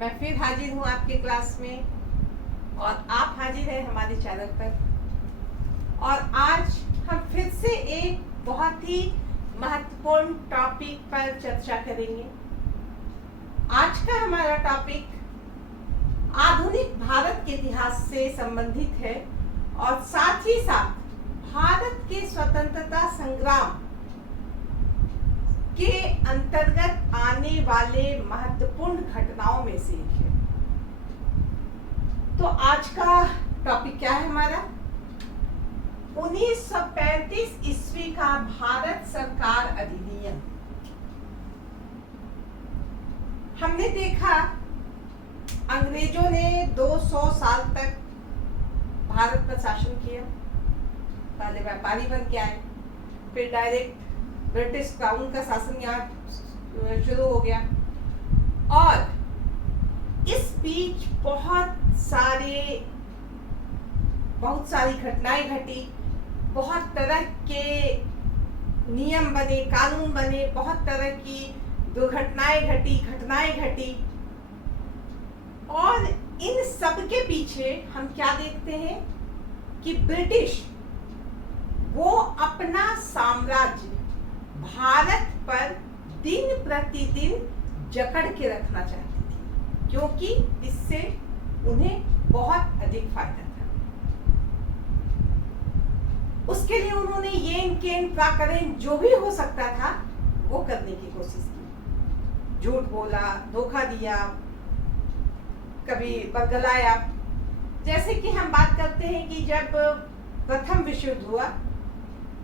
मैं फिर हाजिर हूँ आपके क्लास में और आप हाजिर हैं हमारे चैनल पर। और आज हम फिर से एक बहुत ही महत्वपूर्ण टॉपिक पर चर्चा करेंगे। आज का हमारा टॉपिक आधुनिक भारत के इतिहास से संबंधित है और साथ ही साथ भारत के स्वतंत्रता संग्राम के अंतर्गत आने वाले महत्वपूर्ण घटनाओं में से एक है। तो आज का टॉपिक क्या है हमारा? 1935 ईस्वी का भारत सरकार अधिनियम। हमने देखा अंग्रेजों ने 200 साल तक भारत पर शासन किया। पहले व्यापारी बन के आए, फिर डायरेक्ट ब्रिटिश क्राउन का शासन यहाँ शुरू हो गया और इस बीच बहुत सारी घटनाएं घटी, बहुत तरह के नियम बने, कानून बने, बहुत तरह की घटनाएं घटी और इन सब के पीछे हम क्या देखते हैं कि ब्रिटिश वो अपना साम्राज्य भारत पर दिन प्रतिदिन जकड़ के रखना चाहती थी, क्योंकि इससे उन्हें बहुत अधिक फायदा था। उसके लिए उन्होंने येन केन प्राकरण जो भी हो सकता था वो करने की कोशिश की। झूठ बोला, धोखा दिया, कभी बरगलाया। जैसे कि हम बात करते हैं कि जब प्रथम विश्व युद्ध हुआ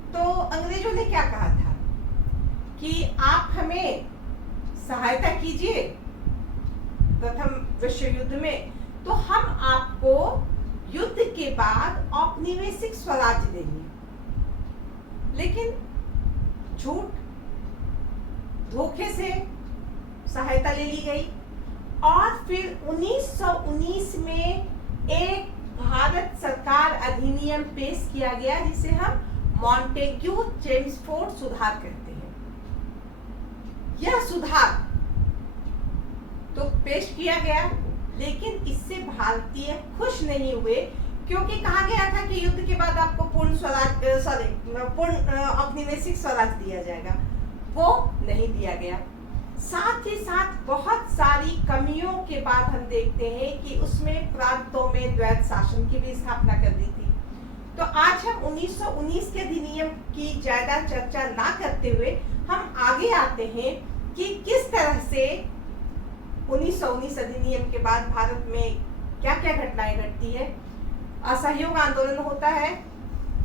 तो अंग्रेजों ने क्या कहा था कि आप हमें सहायता कीजिए प्रथम विश्व युद्ध में, तो हम आपको युद्ध के बाद औपनिवेशिक स्वराज्य देंगे। लेकिन झूठ, धोखे से सहायता ले ली गई और फिर 1919 में एक भारत सरकार अधिनियम पेश किया गया जिसे हम मॉन्टेग्यू चेम्सफोर्ड सुधार कहते हैं। यह सुधार तो पेश किया गया, लेकिन इससे भारतीय खुश नहीं हुए, क्योंकि कहा गया था कि युद्ध के बाद आपको पूर्ण औपनिवेशिक स्वराज दिया जाएगा। वो नहीं दिया गया। साथ ही साथ बहुत सारी कमियों के बाद हम देखते हैं कि उसमें प्रांतों में द्वैत शासन की भी स्थापना कर दी थी। तो आज हम 1919 के अधिनियम की ज्यादा चर्चा ना करते हुए हम आगे आते हैं कि किस तरह से 1919 अधिनियम के बाद भारत में क्या क्या घटनाएं घटती है। असहयोग आंदोलन होता है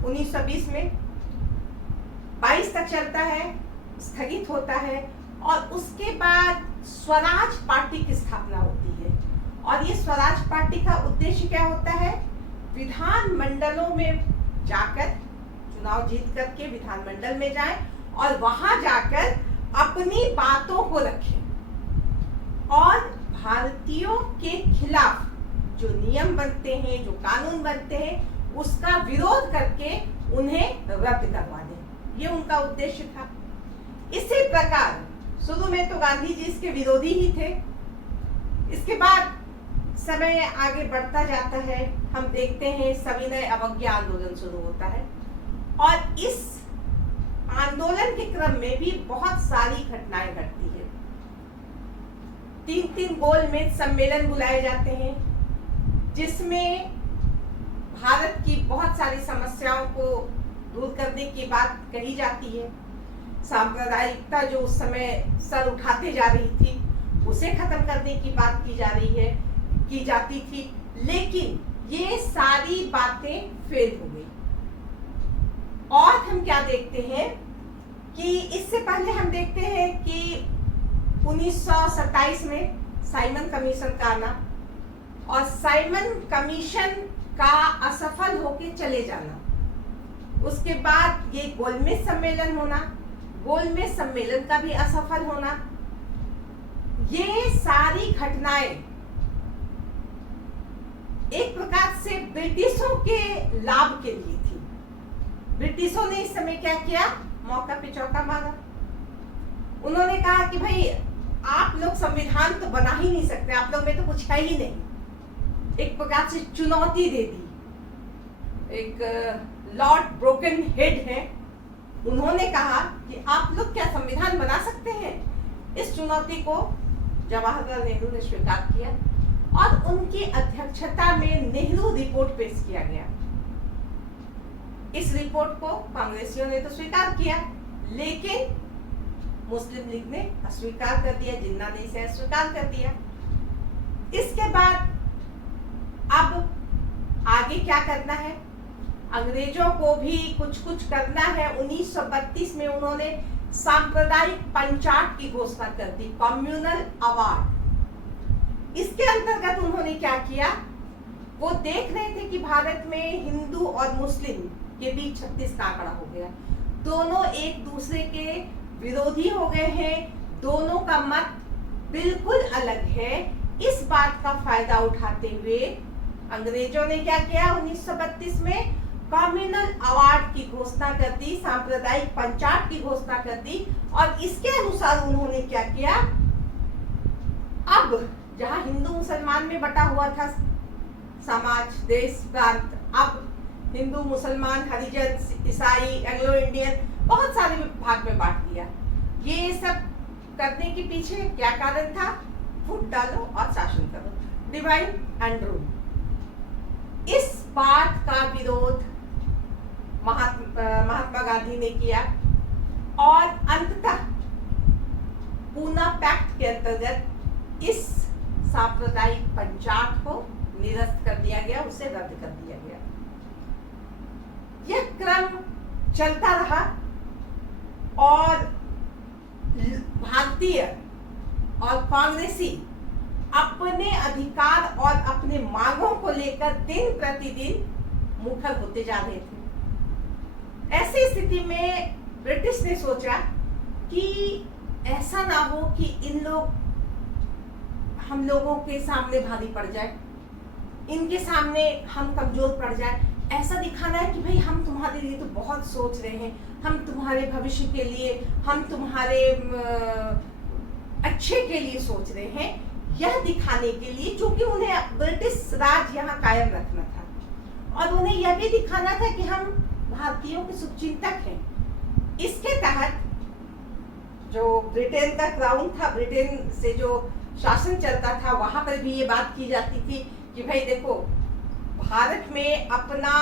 1920 में, 22 तक चलता है, स्थगित होता है और उसके बाद स्वराज पार्टी की स्थापना होती है। और ये स्वराज पार्टी का उद्देश्य क्या होता है? विधान मंडलों में जाकर चुनाव जीत करके विधानमंडल में जाएं और वहां जाकर अपनी बातों को रखें और भारतीयों के खिलाफ जो नियम बनते हैं, जो कानून बनते हैं, उसका विरोध करके उन्हें रद्द करवा दें। ये उनका उद्देश्य था। इसी प्रकार शुरू में तो गांधी जी इसके विरोधी ही थे। इसके बाद समय आगे बढ़ता जाता है, हम देखते हैं सविनय अवज्ञा आंदोलन शुरू होता है और इस आंदोलन के क्रम में भी बहुत सारी घटनाएं घटती है। 3 गोलमेज सम्मेलन बुलाए जाते हैं जिसमें भारत की बहुत सारी समस्याओं को दूर करने की बात कही जाती है। सांप्रदायिकता जो उस समय सर उठाते जा रही थी उसे खत्म करने की बात की जाती थी, लेकिन ये सारी बातें फेल हो गई। और हम क्या देखते हैं कि इससे पहले हम देखते हैं कि 1927 में साइमन कमीशन का आना और साइमन कमीशन का असफल होकर चले जाना, उसके बाद ये गोलमेज सम्मेलन होना, गोलमेज सम्मेलन का भी असफल होना, ये सारी घटनाएं एक प्रकार से ब्रिटिशों के लाभ के लिए थी। ब्रिटिशों ने इस समय क्या किया? मौका पे चौका मारा। उन्होंने कहा कि भाई आप लोग संविधान तो बना ही नहीं सकते, आप लोग में तो कुछ है ही नहीं। एक प्रकार से चुनौती दे दी। एक लॉर्ड ब्रोकन हेड है, उन्होंने कहा कि आप लोग क्या संविधान बना सकते हैं। इस चुनौती को जवाहरलाल नेहरू ने स्वीकार किया और उनकी अध्यक्षता में नेहरू रिपोर्ट पेश किया गया। इस रिपोर्ट को कांग्रेसियों ने तो स्वीकार किया, लेकिन मुस्लिम लीग ने अस्वीकार कर दिया, जिन्ना ने इसे अस्वीकार कर दिया। इसके बाद अब आगे क्या करना है, अंग्रेजों को भी कुछ करना है। 1932 में उन्होंने सांप्रदायिक पंचायत की घोषणा कर दी, कम्युनल अवार्ड। इसके अंतर्गत उन्होंने क्या किया, वो देख रहे थे कि भारत में हिंदू और मुस्लिम के बीच 36 का आंकड़ा हो गया, दोनों एक दूसरे के विरोधी हो गए हैं, दोनों का मत बिल्कुल अलग है। इस बात का फायदा उठाते हुए अंग्रेजों ने क्या किया, 1932 में कम्युनल अवार्ड की घोषणा कर दी, सांप्रदायिक पंचायत की घोषणा कर दी। और इसके अनुसार उन्होंने क्या किया, अब जहां हिंदू मुसलमान में बटा हुआ था समाज, देश, प्रांत, अब हिंदू मुसलमान, हरिजन, ईसाई, एंग्लो इंडियन बहुत सारे भाग में बांट दिया। ये सब करने के पीछे क्या कारण था, फूट डालो और शासन करो, डिवाइड एंड रूल। इस बात का विरोध महात्मा गांधी ने किया और अंततः पूना पैक्ट के अंतर्गत इस सांप्रदायिक पंचायत को निरस्त कर दिया गया, उसे रद्द कर दिया गया। यह क्रम चलता रहा और भारतीय और कांग्रेसी अपने अधिकार और अपने मांगों को लेकर दिन प्रतिदिन मुखर होते जा रहे थे। ऐसी स्थिति में ब्रिटिश ने सोचा कि ऐसा ना हो कि हम लोगों के सामने भारी पड़ जाए, इनके सामने हम कमजोर पड़ जाए। ऐसा दिखाना है कि भाई हम तुम्हारे लिए तो बहुत सोच रहे हैं, हम तुम्हारे भविष्य के लिए, हम तुम्हारे अच्छे के लिए सोच रहे हैं। यह दिखाने के लिए, क्योंकि उन्हें ब्रिटिश राज यहाँ कायम रखना था और उन्हें यह भी दिखाना था कि हम भारतीयों के शुभचिंतक हैं। इसके तहत जो ब्रिटेन का क्राउन था, ब्रिटेन से जो शासन चलता था, वहां पर भी ये बात की जाती थी कि भाई देखो, भारत में अपना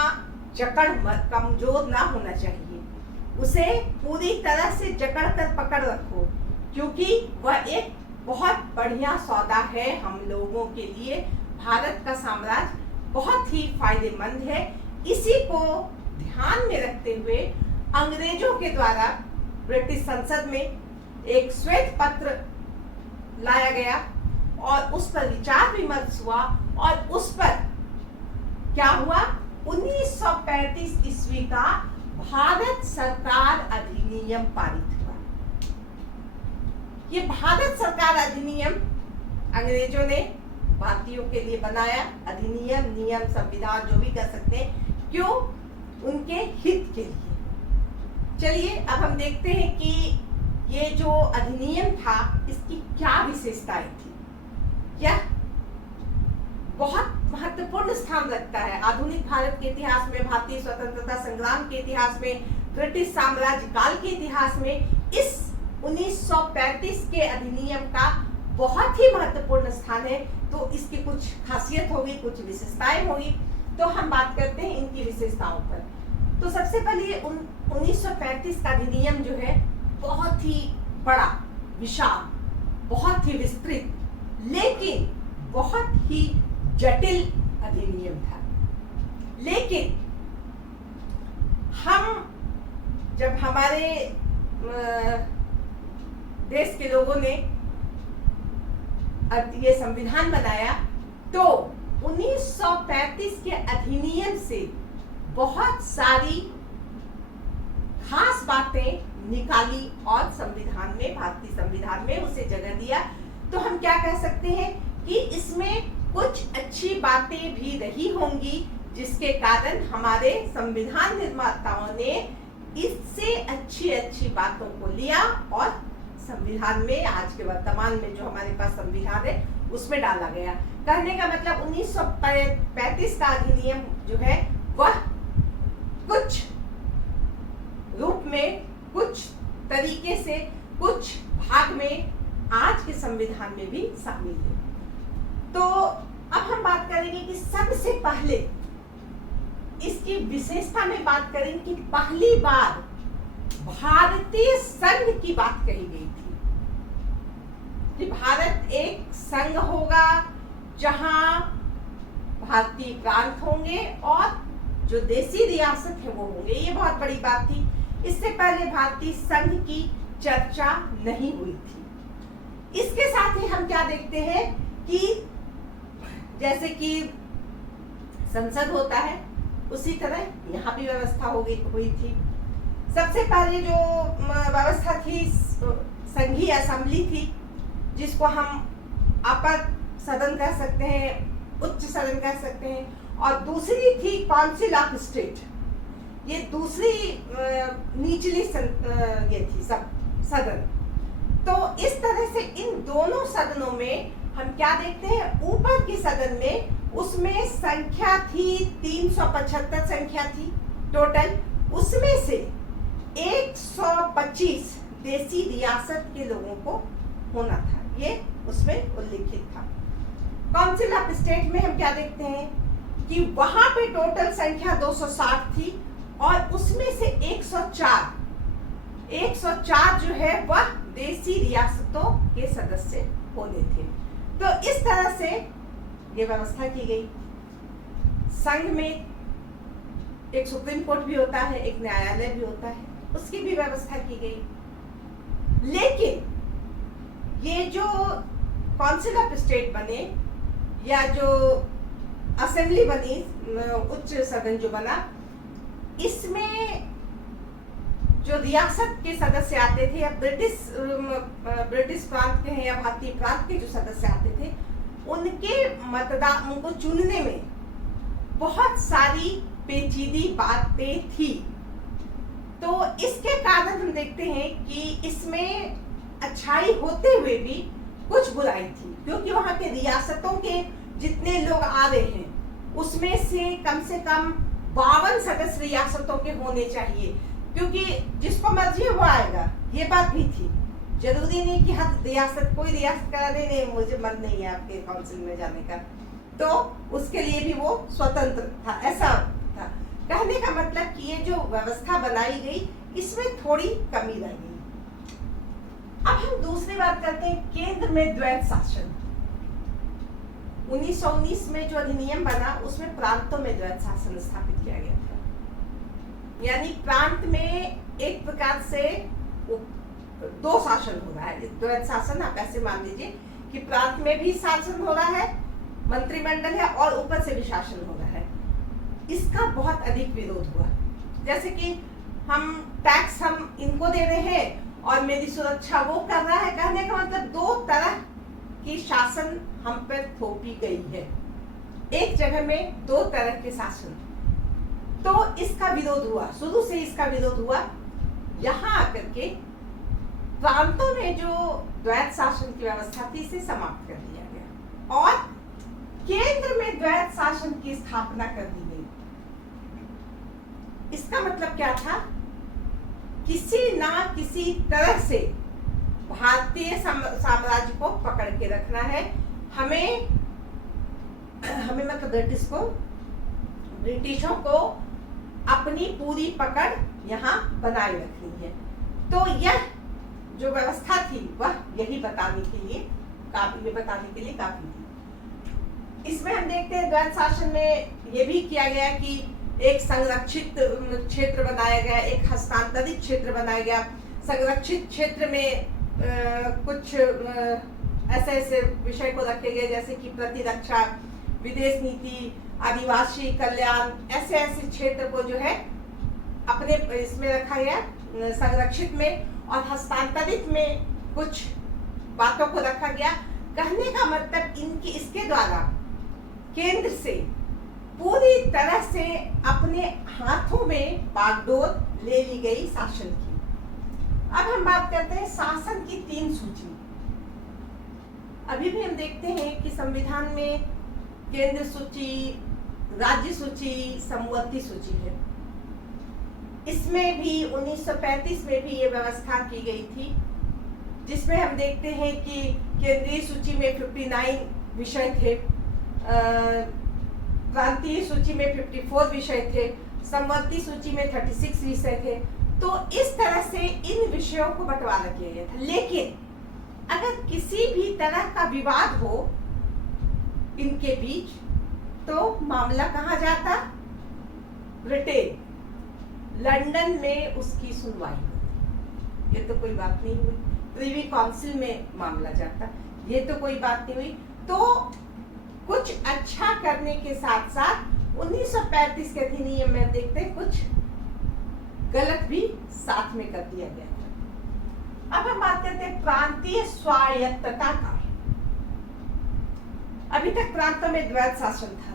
जकड़ कमजोर ना होना चाहिए, उसे पूरी तरह से जकड़ कर पकड़ रखो, क्योंकि वह एक बहुत बढ़िया सौदा है हम लोगों के लिए। भारत का साम्राज्य बहुत ही फायदेमंद है। इसी को ध्यान में रखते हुए अंग्रेजों के द्वारा ब्रिटिश संसद में एक श्वेत पत्र लाया गया और उस पर विचार विमर्श हुआ और उस पर क्या हुआ, 1935 ईस्वी का भारत सरकार अधिनियम पारित हुआ। ये भारत सरकार अधिनियम अंग्रेजों ने भारतीयों के लिए बनाया। अधिनियम, नियम, संविधान जो भी कर सकते हैं, क्यों, उनके हित के लिए। चलिए अब हम देखते हैं कि ये जो अधिनियम था, इसकी क्या विशेषताएं थी। यह बहुत महत्वपूर्ण स्थान रखता है आधुनिक भारत के इतिहास में, भारतीय स्वतंत्रता संग्राम के इतिहास में, ब्रिटिश साम्राज्य काल के इतिहास में। इस 1935 के अधिनियम का बहुत ही महत्वपूर्ण स्थान है। तो इसकी कुछ खासियत होगी, कुछ विशेषताएं होगी। तो हम बात करते हैं इनकी विशेषताओं पर। तो सबसे पहले 1935 का अधिनियम जो है बहुत ही बड़ा, विशाल, बहुत ही विस्तृत, लेकिन बहुत ही जटिल अधिनियम था। लेकिन हम जब हमारे देश के लोगों ने ये संविधान बनाया, तो 1935 के अधिनियम से बहुत सारी खास बातें निकाली और संविधान में, भारतीय संविधान में उसे जगह दिया। तो हम क्या कह सकते हैं कि इसमें कुछ अच्छी बातें भी रही होंगी, जिसके कारण हमारे संविधान निर्माताओं ने इससे अच्छी अच्छी बातों को लिया और संविधान में, आज के वर्तमान में जो हमारे पास संविधान है उसमें डाला गया। कहने का मतलब 1935 का अधिनियम जो है वह कुछ रूप में, कुछ तरीके से, कुछ भाग में आज के संविधान में भी शामिल है। तो अब हम बात करेंगे कि सबसे पहले इसकी विशेषता में बात करेंगे कि पहली बार भारतीय संघ की बात कही गई थी कि भारत एक संघ होगा जहां भारतीय प्रांत होंगे और जो देसी रियासत है वो होंगे। ये बहुत बड़ी बात थी। इससे पहले भारतीय संघ की चर्चा नहीं हुई थी। इसके साथ ही हम क्या देखते हैं कि जैसे कि संसद होता है उसी तरह यहाँ भी व्यवस्था हुई थी। सबसे पहले जो व्यवस्था थी संघीय असेंबली थी, जिसको हम अपर सदन कह सकते हैं, उच्च सदन कह सकते हैं, और दूसरी थी काउंसिल ऑफ स्टेट। ये दूसरी निचली ये थी सब सदन। तो इस तरह से इन दोनों सदनों में हम क्या देखते हैं, ऊपर के सदन में उसमें संख्या थी 375 संख्या थी टोटल। उसमें से 125 देसी रियासत के लोगों को होना था, ये उसमें उल्लिखित था। काउंसिल ऑफ स्टेट में हम क्या देखते हैं कि वहां पे टोटल संख्या 260 थी और उसमें से 104 जो है वह देसी रियासतों के सदस्य होने थे। तो इस तरह से ये व्यवस्था की गई। संघ में एक सुप्रीम कोर्ट भी होता है, एक न्यायालय भी होता है, उसकी भी व्यवस्था की गई। लेकिन ये जो काउंसिल ऑफ स्टेट बने या जो असेंबली बनी, उच्च सदन जो बना, इसमें जो रियासत के सदस्य आते थे या ब्रिटिश प्रांत के हैं या भारतीय प्रांत के जो सदस्य आते थे, उनको चुनने में बहुत सारी पेचीदी बातें थी। तो इसके कारण हम देखते हैं कि इसमें अच्छाई होते हुए भी कुछ बुराई थी, क्योंकि वहां के रियासतों के जितने लोग आ रहे हैं उसमें से कम 52 सदस्य रियासतों के होने चाहिए, क्योंकि जिसको मर्जी है वो आएगा। ये बात भी थी। जरूरी नहीं कि हर रियासत, कोई रियासत करा दे, नहीं मुझे मन नहीं है आपके काउंसिल में जाने का, तो उसके लिए भी वो स्वतंत्र था, ऐसा था। कहने का मतलब कि ये जो व्यवस्था बनाई गई इसमें थोड़ी कमी रह गई। अब हम दूसरी बात करते हैं, केंद्र में द्वैत शासन। 1919 में जो अधिनियम बना उसमें प्रांतों में द्वैत शासन स्थापित किया गया था। यानी प्रांत में एक प्रकार से 2 शासन हो रहा है। द्वैत शासन आप ऐसे मान लीजिए कि प्रांत में भी शासन हो रहा है, मंत्रिमंडल है, और ऊपर से भी शासन हो रहा है। इसका बहुत अधिक विरोध हुआ। जैसे कि हम टैक्स हम इनको दे रहे हैं और मेरी सुरक्षा वो कर रहा है। कहने का मतलब 2 तरह की शासन हम पर थोपी गई है, एक जगह में 2 तरह के शासन। तो इसका विरोध हुआ, शुरू से इसका विरोध हुआ। यहाँ आकर के प्रांतों में जो द्वैत शासन की व्यवस्था थी इसे समाप्त कर दिया गया और केंद्र में द्वैत शासन की स्थापना कर दी गई। इसका मतलब क्या था, किसी ना किसी तरह से भारतीय साम्राज्य को पकड़ के रखना है। हमें मतलब ब्रिटिशों को अपनी पूरी पकड़ यहाँ बनाए रखनी है। तो यह जो व्यवस्था थी वह यही बताने के लिए काफी थी। इसमें हम देखते हैं द्वैत शासन में यह भी किया गया कि एक संरक्षित क्षेत्र बनाया गया, एक हस्तांतरित क्षेत्र बनाया गया। संरक्षित क्षेत्र में कुछ ऐसे विषय को रखे गए जैसे कि प्रतिरक्षा, विदेश नीति, आदिवासी कल्याण, ऐसे क्षेत्र को जो है अपने इसमें रखा गया संरक्षित में, और हस्तांतरित में कुछ बातों को रखा गया। कहने का मतलब इसके द्वारा केंद्र से पूरी तरह से अपने हाथों में बागडोर ले ली गई शासन की। अब हम बात करते हैं शासन की 3 सूची। अभी भी हम देखते हैं कि संविधान में केंद्र सूची, राज्य सूची, समवर्ती सूची है। इसमें भी 1935 में भी ये व्यवस्था की गई थी, जिसमें हम देखते हैं कि केंद्रीय सूची में 59 विषय थे, प्रांतीय सूची में 54 विषय थे, समवर्ती सूची में 36 विषय थे। तो इस तरह से इन विषयों को बंटवारा किया गया था। लेकिन अगर किसी भी तरह का विवाद हो इनके बीच, तो मामला कहाँ जाता? ब्रिटेन, लंदन में उसकी सुनवाई होती। ये तो कोई बात नहीं हुई। प्रिवी काउंसिल में मामला जाता, ये तो कोई बात नहीं हुई। तो कुछ अच्छा करने के साथ साथ 1935 के अधिनियम में देखते हैं कुछ गलत भी साथ में कर दिया गया था। अब हम बात करते हैं प्रांतीय स्वायत्तता का। अभी तक प्रांतों में द्वैध शासन था,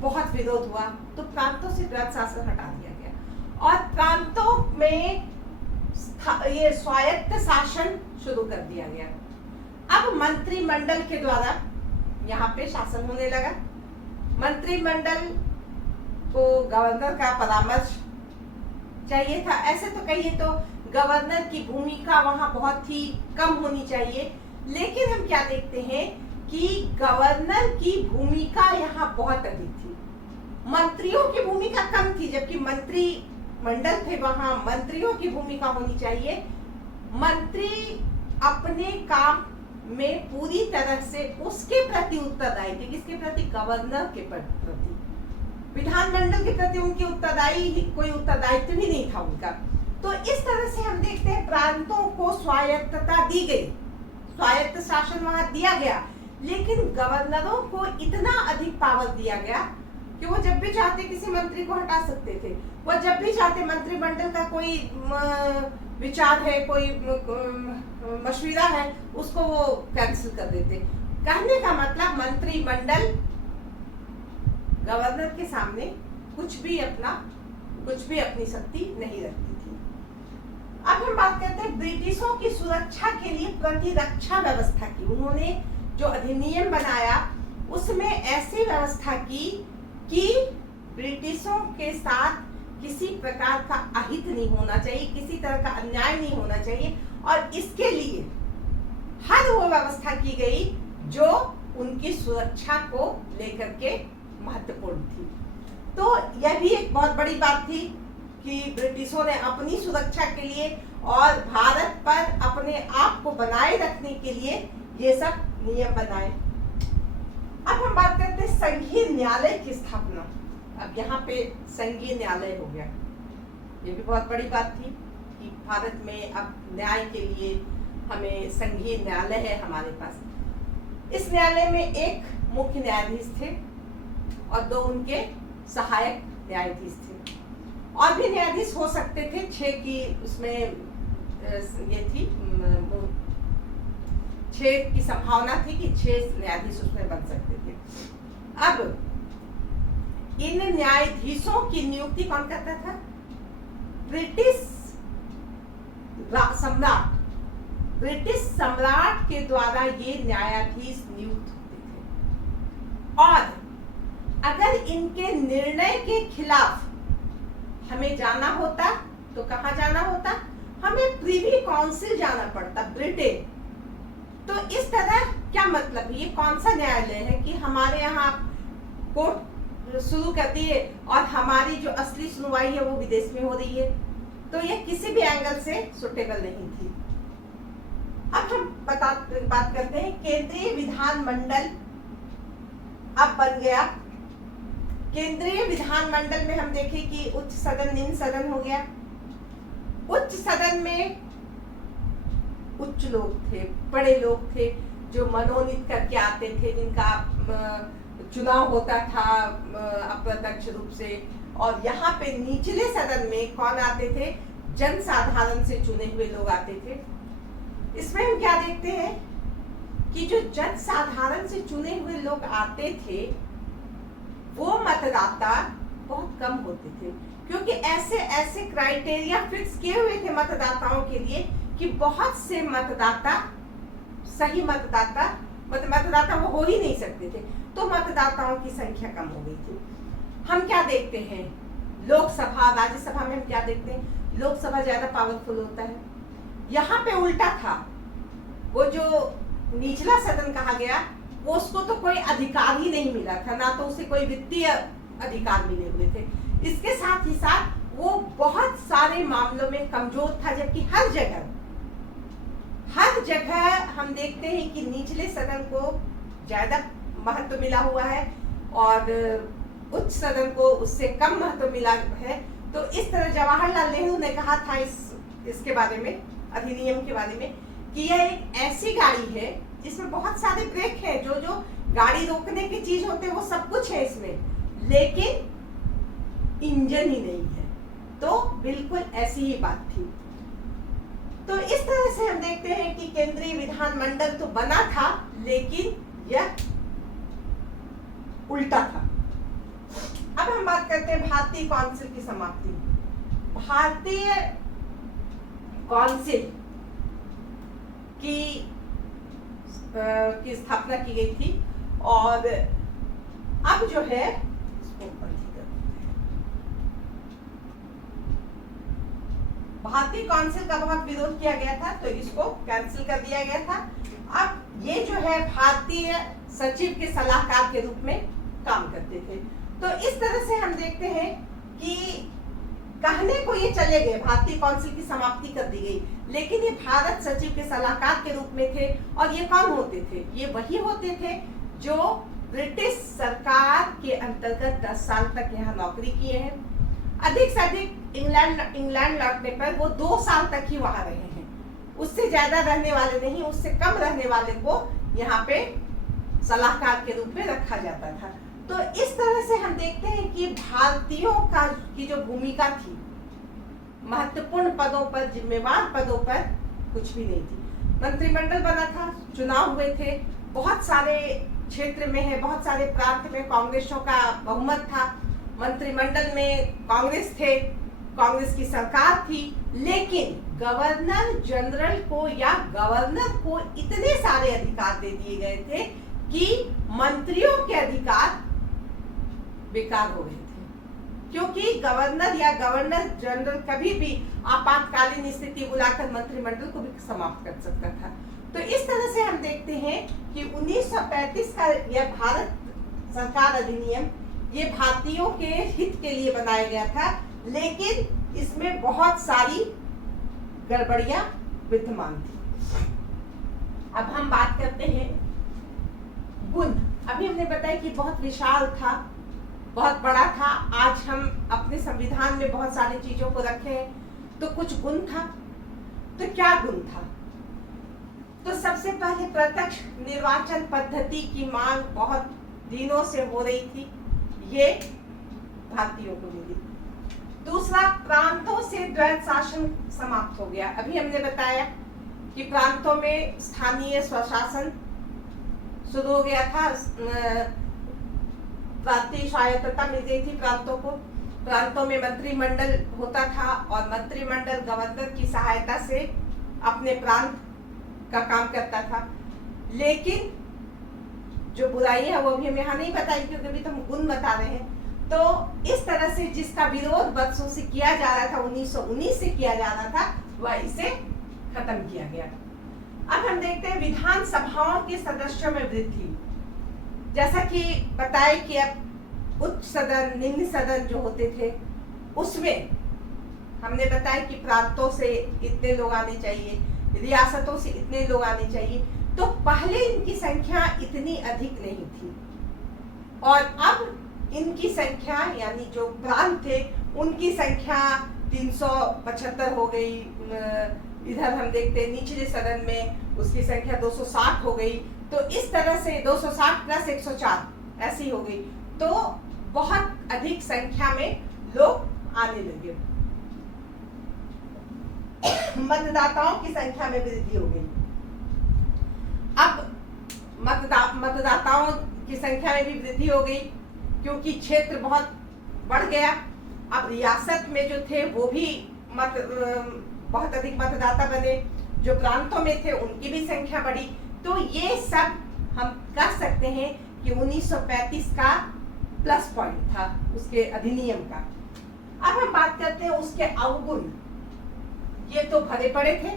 बहुत विरोध हुआ, तो प्रांतों से द्वैध शासन हटा दिया गया और प्रांतों में ये स्वायत्त शासन शुरू कर दिया गया। अब मंत्रिमंडल के द्वारा यहाँ पे शासन होने लगा। मंत्रिमंडल को गवर्नर का परामर्श चाहिए था। ऐसे तो कहिए तो गवर्नर की भूमिका वहां बहुत ही कम होनी चाहिए, लेकिन हम क्या देखते हैं कि गवर्नर की भूमिका यहाँ बहुत अधिक थी। मंत्रियों की भूमिका कम थी, जबकि मंत्रिमंडल थे, वहां मंत्रियों की भूमिका होनी चाहिए। मंत्री अपने काम में पूरी तरह से उसके प्रति उत्तरदायी थे। किसके प्रति? गवर्नर के प्रति। विधानमंडल के प्रति उनकी कोई उत्तरदायित्व भी नहीं था उनका। तो इस तरह से हम देखते हैं प्रांतों को स्वायत्तता दी गई, स्वायत्त शासन वहां दिया गया, लेकिन गवर्नरों को इतना अधिक पावर दिया गया कि वो जब भी चाहते किसी मंत्री को हटा सकते थे। वो जब भी चाहते मंत्रिमंडल का कोई विचार है, कोई मशविरा है, उसको वो कैंसिल कर देते। कहने का मतलब मंत्रिमंडल गवर्नर के सामने कुछ भी अपनी शक्ति नहीं रखती थी। अब हम बात करते हैं ब्रिटिशों की सुरक्षा के लिए प्रतिरक्षा व्यवस्था की। उन्होंने जो अधिनियम बनाया उसमें ऐसी व्यवस्था की कि ब्रिटिशों के साथ किसी प्रकार का अहित नहीं होना चाहिए, किसी तरह का अन्याय नहीं होना चाहिए, और इसके लिए हर वो व्यवस्था की गई जो उनकी सुरक्षा को लेकर के महत्वपूर्ण थी। तो यह भी एक बहुत बड़ी बात थी कि ब्रिटिशों ने अपनी सुरक्षा के लिए और भारत पर अपने आप को बनाए रखने के लिए ये सब नियम बनाए। अब हम बात करते हैं संघीय न्यायालय की स्थापना। अब यहाँ पे संघीय न्यायालय हो गया, ये भी बहुत बड़ी बात थी कि भारत में अब न्याय के लिए हमें संघीय न्यायालय है हमारे पास। इस न्यायालय में एक मुख्य न्यायाधीश थे और 2 उनके सहायक न्यायाधीश थे। और भी न्यायाधीश हो सकते थे, 6 की उसमें ये थी, 6 की संभावना थी कि 6 न्यायाधीश उसमें बन सकते थे। अब इन न्यायाधीशों की नियुक्ति कौन करता था? ब्रिटिश सम्राट के द्वारा ये न्यायाधीश नियुक्त होते थे। और अगर इनके निर्णय के खिलाफ हमें जाना होता तो कहाँ जाना होता? हमें प्रिवी काउंसिल जाना पड़ता, ब्रिटेन। तो इस तरह क्या मतलब, ये कौन सा न्यायालय है कि हमारे यहाँ कोर्ट शुरू कर दिए और हमारी जो असली सुनवाई है वो विदेश में हो रही है? तो ये किसी भी एंगल से सुटेबल नहीं थी। अब हम बात करते हैं केंद्रीय विधानमंडल अब बन गया। केंद्रीय विधानमंडल में हम देखें कि उच्च सदन, निम्न सदन हो गया। उच्च सदन में उच्च लोग थे, बड़े लोग थे जो मनोनीत करके आते थे, जिनका चुनाव होता था अप्रत्यक्ष रूप से। और यहाँ पे निचले सदन में कौन आते थे? जन साधारण से चुने हुए लोग आते थे। इसमें हम क्या देखते हैं कि जो जन साधारण से चुने हुए लोग आते थे वो मतदाता बहुत कम होते थे, क्योंकि ऐसे ऐसे क्राइटेरिया फिक्स किए हुए थे मतदाताओं के लिए कि बहुत से मतदाता सही मतदाता वो हो ही नहीं सकते थे, तो मतदाताओं की संख्या कम हो गई थी। हम क्या देखते हैं लोकसभा राज्यसभा में, हम क्या देखते हैं लोकसभा ज्यादा पावरफुल होता है। यहाँ पे उल्टा था, वो जो निचला सदन कहा गया वो उसको तो कोई अधिकार ही नहीं मिला था, ना तो उसे कोई वित्तीय अधिकार मिले हुए थे। इसके साथ ही साथ वो बहुत सारे मामलों में कमजोर था, जबकि हर जगह हम देखते हैं कि निचले सदन को ज्यादा महत्व मिला हुआ है और उच्च सदन को उससे कम महत्व मिला है। तो इस तरह जवाहरलाल नेहरू ने कहा था इसके बारे में, अधिनियम के बारे में, कि यह एक ऐसी गाड़ी है जिसमें बहुत सारे ब्रेक हैं, जो गाड़ी रोकने की चीज होते हैं वो सब कुछ है इसमें, लेकिन इंजन ही नहीं है। तो बिल्कुल ऐसी ही बात थी। तो इस तरह से हम देखते हैं कि केंद्रीय विधानमंडल तो बना था, लेकिन यह उल्टा था। अब हम बात करते हैं भारतीय काउंसिल की समाप्ति। भारतीय काउंसिल की स्थापना की गई थी और अब जो है भारतीय काउंसिल का बहुत विरोध किया गया था, तो इसको कैंसिल कर दिया गया था। अब ये जो है भारतीय सचिव के सलाहकार के रूप में काम करते थे। तो इस तरह से हम देखते हैं कि कहने को ये चले गए भारतीय काउंसिल की समाप्ति कर दी गई, लेकिन ये भारत सचिव के सलाहकार के रूप में थे। और ये कौन होते थे? ये वही होते थे जो ब्रिटिश सरकार के अंतर्गत 10 साल तक यहाँ नौकरी किए हैं। अधिक से अधिक इंग्लैंड लौटने पर वो 2 साल तक ही वहां रहे हैं, उससे ज्यादा रहने वाले नहीं, उससे कम रहने वाले को यहाँ पे सलाहकार के रूप में रखा जाता था। तो इस तरह से हम देखते हैं कि भारतीयों की जो भूमिका थी महत्वपूर्ण पदों पर, जिम्मेवार पदों पर कुछ भी नहीं थी। मंत्रिमंडल बना था, चुनाव हुए थे, बहुत सारे क्षेत्र में है, बहुत सारे प्रांत में कांग्रेसों का बहुमत था, मंत्रिमंडल में कांग्रेस थे, कांग्रेस की सरकार थी, लेकिन गवर्नर जनरल को या गवर्नर को इतने सारे अधिकार दे दिए गए थे कि मंत्रियों के अधिकार बेकार हो गए थे, क्योंकि गवर्नर या गवर्नर जनरल कभी भी आपातकालीन स्थिति बुलाकर मंत्रिमंडल को भी समाप्त कर सकता था। तो इस तरह से हम देखते हैं कि 1935 का यह भारत सरकार अधिनियम ये भारतीयों के हित के लिए बनाया गया था, लेकिन इसमें बहुत सारी गड़बड़ियां विद्यमान थी। अब हम बात करते हैं गुण। अभी हमने बताया कि बहुत विशाल था, बहुत बड़ा था। आज हम अपने संविधान में बहुत सारी चीजों को रखे हैं, तो कुछ गुण था। तो क्या गुण था? तो सबसे पहले प्रत्यक्ष निर्वाचन पद्धति की मांग बहुत दिनों से हो रही थी, ये भारतीयों को मिली। दूसरा, प्रांतों से द्वैत शासन समाप्त हो गया। अभी हमने बताया कि प्रांतों में स्थानीय स्वशासन शुरू हो गया था, प्रांतीय स्वायत्तता मिल गई थी प्रांतों को। प्रांतों में मंत्रिमंडल होता था और मंत्रिमंडल गवर्नर की सहायता से अपने प्रांत का काम करता था। लेकिन जो बुराई है वो भी हम यहाँ नहीं बताई, क्योंकि अभी तो हम गुण बता रहे हैं। तो इस तरह से जिसका विरोध बरसों से किया जा रहा था, 1919 से किया जा रहा था, वह इसे खत्म किया गया। अब हम देखते हैं विधानसभाओं के सदस्यों में वृद्धि। जैसा कि बताया कि अब उच्च सदन, निम्न सदन जो होते थे, उसमें हमने बताया कि प्रांतों से इतने लोग आने चाहिए, रियासतों से इतने लोग आने चाहिए। तो पहले इनकी संख्या इतनी अधिक नहीं थी, और अब इनकी संख्या यानी जो प्रांत थे उनकी संख्या 375 हो गई। इधर हम देखते हैं निचले सदन में उसकी संख्या 260 हो गई। तो इस तरह से 260 प्लस 104 ऐसी हो गई। तो बहुत अधिक संख्या में लोग आने लगे। मतदाताओं की संख्या में वृद्धि हो गई। अब मतदाताओं की संख्या में भी वृद्धि हो गई, क्योंकि क्षेत्र बहुत बढ़ गया। अब रियासत में जो थे वो भी बहुत अधिक मतदाता बने, जो प्रांतों में थे उनकी भी संख्या बढ़ी। तो ये सब हम कह सकते हैं कि 1935 का प्लस पॉइंट था उसके अधिनियम का। अब हम बात करते हैं उसके अवगुण। ये तो भरे पड़े थे।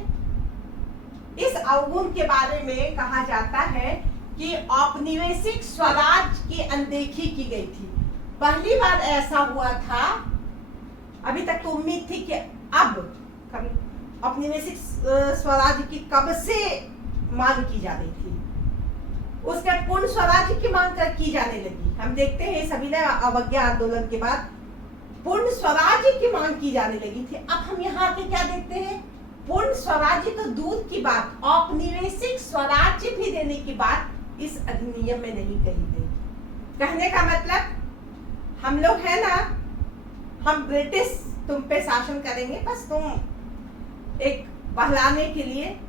इस अवगुण के बारे में कहा जाता है कि औपनिवेशिक स्वराज की अनदेखी की गई थी। पहली बार ऐसा हुआ था, अभी तक तो उम्मीद थी कि अब औपनिवेशिक स्वराज की कब से मांग की जा रही थी, उसके पूर्ण स्वराज की मांग की जाने लगी। हम देखते हैं सविनय अवज्ञा आंदोलन के बाद पूर्ण स्वराज्य की मांग की जाने लगी थी। अब हम यहाँ के क्या देखते हैं, पूर्ण स्वराज्य तो दूर की बात, औपनिवेशिक स्वराज्य भी देने की बात इस अधिनियम में नहीं कही गई। कहने का मतलब हम लोग है ना, हम ब्रिटिश तुम पे शासन करेंगे, बस तुम एक बहलाने के लिए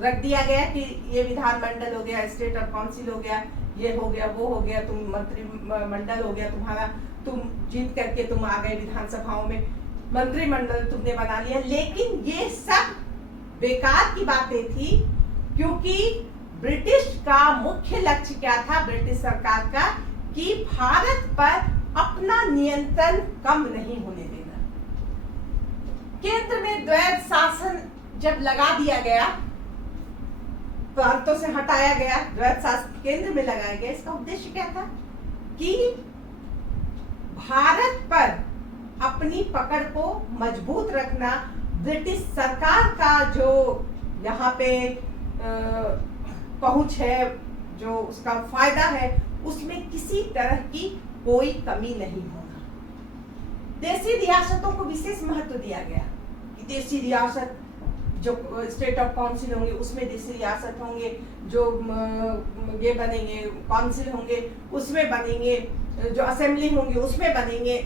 रख दिया गया कि ये विधानमंडल हो गया, स्टेट ऑफ काउंसिल हो गया, ये हो गया, वो हो गया, तुम मंत्रिमंडल हो गया तुम्हारा, तुम जीत करके तुम आ गए विधानसभाओं में, मंत्रिमंडल तुमने बना लिया। लेकिन ये सब बेकार की बातें थी, क्योंकि ब्रिटिश का मुख्य लक्ष्य क्या था, ब्रिटिश सरकार का, कि भारत पर अपना नियंत्रण कम नहीं होने देना। केंद्र में द्वैध शासन जब लगा दिया गया, प्रांतों से हटाया गया, द्वैध शासन केंद्र में लगाया गया, इसका उद्देश्य क्या था कि भारत पर अपनी पकड़ को मजबूत रखना, ब्रिटिश सरकार का जो यहाँ पे पहुंच है, जो उसका फायदा है, उसमें किसी तरह की कोई कमी नहीं होना। देशी रियासतों को विशेष महत्व दिया गया कि देशी रियासत जो स्टेट ऑफ काउंसिल होंगे उसमें देशी रियासत होंगे, जो ये बनेंगे काउंसिल होंगे उसमें बनेंगे, जो असेंबली होंगी उसमें बनेंगे,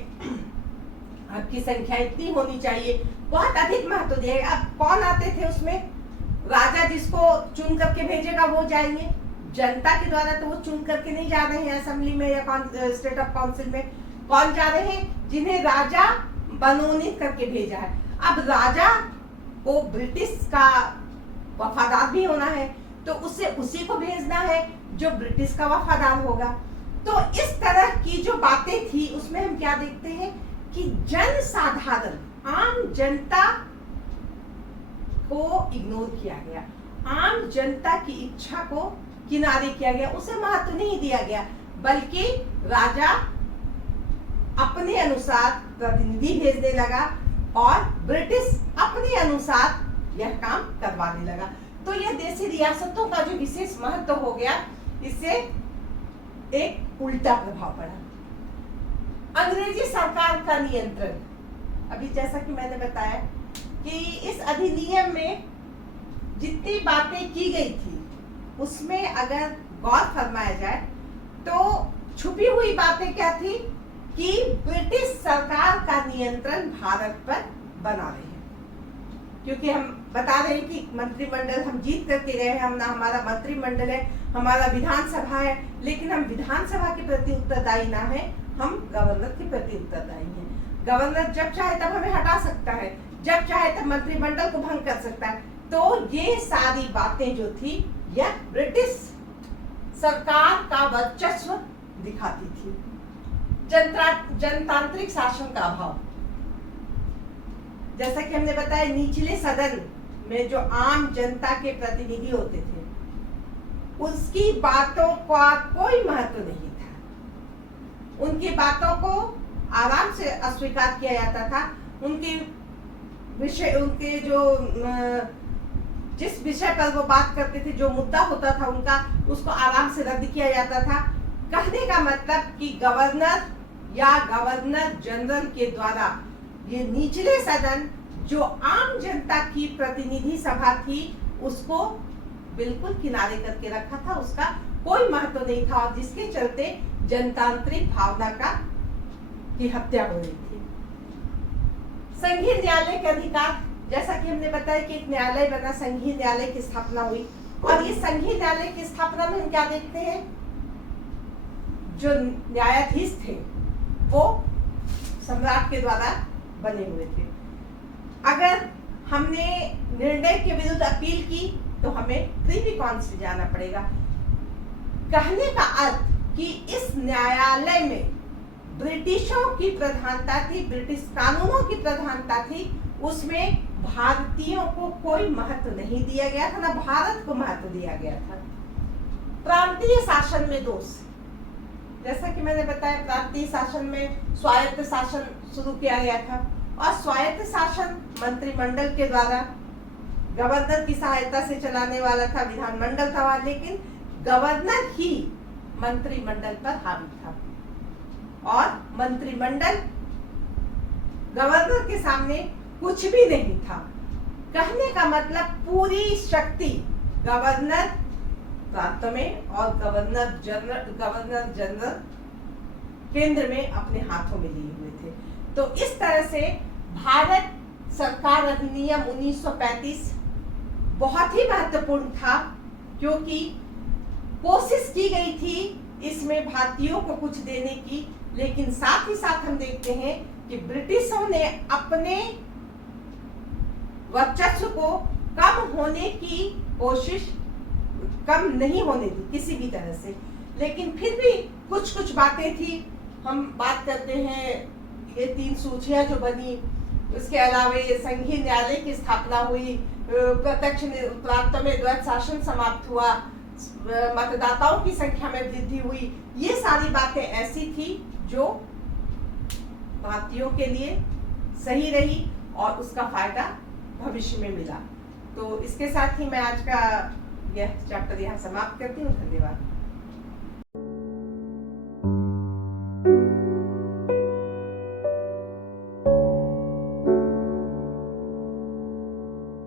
आपकी संख्या इतनी होनी चाहिए, बहुत अधिक महत्व दिया। अब कौन आते थे उसमें, राजा जिसको चुन करके भेजेगा वो जाएंगे, जनता के द्वारा तो वो चुन करके नहीं जा रहे हैं असेंबली में या स्टेट ऑफ काउंसिल में। कौन जा रहे हैं, जिन्हें राजा मनोनीत करके भेजा है। अब राजा को ब्रिटिश का वफादार भी होना है, तो उसे उसी को भेजना है जो ब्रिटिश का वफादार होगा। तो इस तरह की जो बातें थी उसमें हम क्या देखते हैं कि जन साधारण, आम जनता को इग्नोर किया गया, आम जनता की इच्छा को किनारे किया गया, उसे महत्व नहीं दिया गया, बल्कि राजा अपने अनुसार प्रतिनिधि भेजने लगा और ब्रिटिश अपने अनुसार यह काम करवाने लगा। तो यह देशी रियासतों का जो विशेष महत्व हो गया, इससे एक उल्टा प्रभाव पड़ा। अंग्रेजी सरकार का नियंत्रण, अभी जैसा कि मैंने बताया कि इस अधिनियम में जितनी बातें की गई थी उसमें अगर गौर फरमाया जाए तो छुपी हुई बातें क्या थी कि ब्रिटिश सरकार का नियंत्रण भारत पर बना रहे हैं। क्योंकि हम बता रहे हैं कि मंत्रिमंडल हम जीत करके गए हैं, हमारा मंत्रिमंडल है, हमारा विधानसभा है, लेकिन हम विधानसभा के प्रति उत्तरदायी ना है, हम गवर्नर के प्रति उत्तरदायी हैं। गवर्नर जब चाहे तब हमें हटा सकता है, जब चाहे तब मंत्रिमंडल को भंग कर सकता है। तो ये सारी बातें जो थी यह ब्रिटिश सरकार का वर्चस्व दिखाती थी। जनतांत्रिक शासन का अभाव, जैसा कि हमने बताया, निचले सदन में जो आम जनता के प्रतिनिधि होते थे उसकी बातों का कोई महत्व नहीं था, उनकी बातों को आराम से अस्वीकार किया जाता था। उनके जो जिस विषय पर वो बात करते थे, जो मुद्दा होता था उनका, उसको आराम से रद्द किया जाता था। कहने का मतलब कि गवर्नर या गवर्नर जनरल के द्वारा ये निचले सदन जो आम जनता की प्रतिनिधि सभा थी उसको बिल्कुल किनारे करके रखा था, उसका कोई महत्व नहीं था, और जिसके चलते जनतांत्रिक भावना की हत्या हो रही थी। संघीय न्यायालय के अधिकार, जैसा कि हमने बताया कि एक न्यायालय बना, संघीय न्यायालय की स्थापना हुई, और ये संघीय न्यायालय की स्थापना में हम क्या देखते हैं, जो न्यायाधीश थे वो सम्राट के द्वारा बने हुए थे। अगर हमने निर्णय के विरुद्ध अपील की तो हमें प्रीवी काउंसिल जाना पड़ेगा। कहने का अर्थ कि इस न्यायालय में ब्रिटिशों की प्रधानता थी, ब्रिटिश कानूनों की प्रधानता थी, उसमें भारतीयों को कोई महत्व नहीं दिया गया था, ना भारत को महत्व दिया गया था। प्रांतीय शासन में दोष, जैसा कि मैंने बताया, प्रांतीय शासन में स्वायत्त शासन शुरू किया गया था और स्वायत्त शासन मंत्रिमंडल के द्वारा गवर्नर की सहायता से चलाने वाला था, विधानमंडल था, लेकिन गवर्नर ही मंत्रिमंडल पर हावी था और मंत्रिमंडल गवर्नर के सामने कुछ भी नहीं था। कहने का मतलब पूरी शक्ति गवर्नर प्रांत में और गवर्नर जनरल केंद्र में अपने हाथों में लिए हुए थे। तो इस तरह से भारत सरकार अधिनियम 1935 बहुत ही महत्वपूर्ण था, क्योंकि कोशिश की गई थी इसमें भारतीयों को कुछ देने की, लेकिन साथ ही साथ हम देखते हैं कि ब्रिटिशों ने अपने वर्चस्व को कम होने की कोशिश, कम नहीं होने दी किसी भी तरह से, लेकिन फिर भी कुछ कुछ बातें थी। हम बात करते हैं ये 3 सूचियां जो बनी, उसके अलावा ये संघीय न्यायालय की स्थापना हुई, प्रत्यक्ष प्रांतों में द्वैत शासन समाप्त हुआ, मतदाताओं की संख्या में वृद्धि हुई। ये सारी बातें ऐसी थी जो भारतीयों के लिए सही रही और उसका फायदा भविष्य में मिला। तो इसके साथ ही मैं आज का यह चैप्टर यहाँ समाप्त करती हूँ। धन्यवाद।